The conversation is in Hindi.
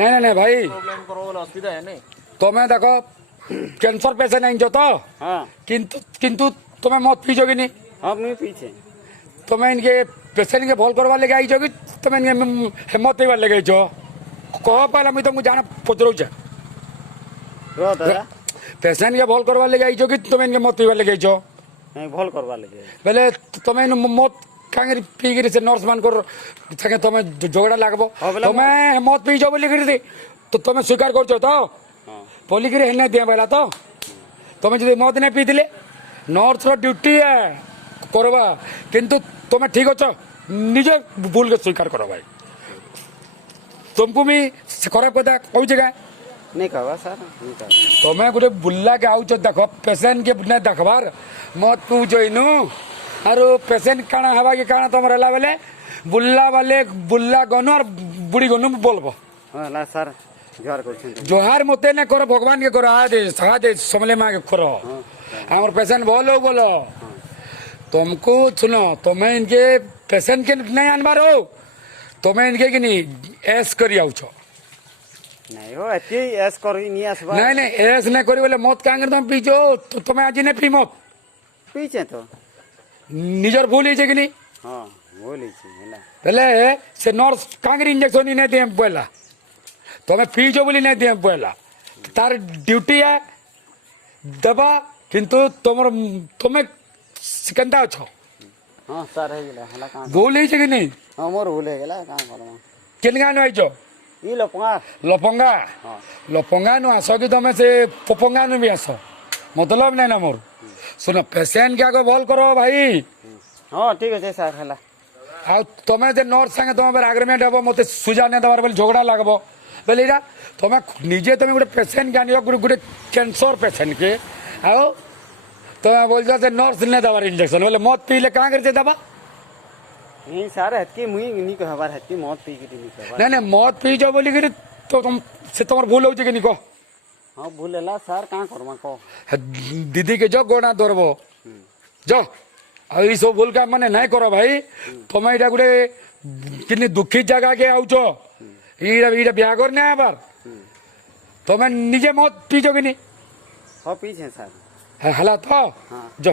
नहीं नहीं नहीं भाई प्रॉब्लम करो बोले असुविधा है नहीं। तुम्हें देखो कैंसर पेशेंट नहीं जो तो हाँ किंतु किंतु तुम्हें मत पीजो कि नहीं हाँ मैं पीछे तुम्हें इनके पेशेंट के भल करवा लगे आईजो कि तुम्हें इनके हिम्मत देवा लगे जो कह पाला मुझे तुमको जाना पचरऊ रो दादा पेशेंट के भल करवा लगे आईजो कि तुम्हें इनके मत पीवा लगे जो नहीं भल करवा लगे बेले तुम्हें मत कांगे पीगिरी से नर्स मान कर संगे तुम्हें झगड़ा लागबो हाँ, बेला तुम्हें मत पीजो बोली करी तो तुम्हें स्वीकार करछो तो हाँ बोली करी हेने दिया बेला तो तुम्हें जदि मत नहीं पीथिले नर्स रो ड्यूटी है करवा किंतु तुम्हें ठीक अच्छो निजे भूल के स्वीकार करो भाई तुमको भी खराब कथा कहू जगह नहीं कहवा सर नहीं कहवा तुम्हें गोटे बुला के आउच देख पेसेंट के नहीं देखबार मत पूछो इनु आरो पेसेंट काना हवा के काना तुम रहला बेले बुल्ला वाले बुल्ला गनु और बुढ़ी गनु बोलबो हाँ ला सर जोहार करछन जोहार मते ने करो भगवान के करो आज समले मां के करो हमर पेशेंट बोलो बोलो तुमको सुनो तुम्हें इनके पेशेंट के नहीं आनबार हो तुम्हें इनके कि नहीं ऐस करी आउछ नहीं हो एती एस करी नहीं आसबा नहीं नहीं ऐस नहीं करी बोले मत कांगर तुम पीजो तो तुम्हें आज नहीं पी मत पीछे तो निजर भूल है कि नहीं हाँ बोली छी ହେଲା पहले से नर्स कांगर इंजेक्शन ही नहीं दिए पहला तुम्हें पीजो बोली नहीं दिए पहला तार ड्यूटी है दबा किंतु तुम्हें केनता अच्छो हाँ सर है गेला हला का भूल है कि नहीं हाँ मोर भूल है गेला का करवा केन गान आइजो ई लपंगा लफंगा हाँ लफंगा नु आसो कि तुम्हें से पपंगा नु भी आसो मतलब नहीं ना मोर सुनो पेशेंट क्या को भल करो भाई हाँ ठीक है सर हला आ तुम्हें जे नर्स संगे तुम आग्रीमेंट हे मत सुजा नहीं दबार बोले झगड़ा लगबो बोले इरा तुम्हें निजे तुम गोटे पेशेंट के आनियो गोटे कैंसर पेशेंट के आओ तुम्हें बोल से नर्स नहीं दबार इंजेक्शन बोले मत पीले कहाँ कर दबा नहीं सर हत्ती मुई नहीं कहबार हत्ती मौत पी के नहीं कहबार नहीं नहीं मत पी जाओ बोली करी तो तुम से तुम्हार भूल हो कि नहीं कह हाँ भूलेला सर कहाँ करमा को दीदी के जो गोड़ा दौड़बो जो आई सब भूल का माने नहीं करो भाई तुम्हें इटा गोटे कितनी दुखी जगह के आउच इटा ब्याह करने आबार तुम्हें निजे मत पीजो कि नहीं हाँ पीछे सर हला तो हाँ जो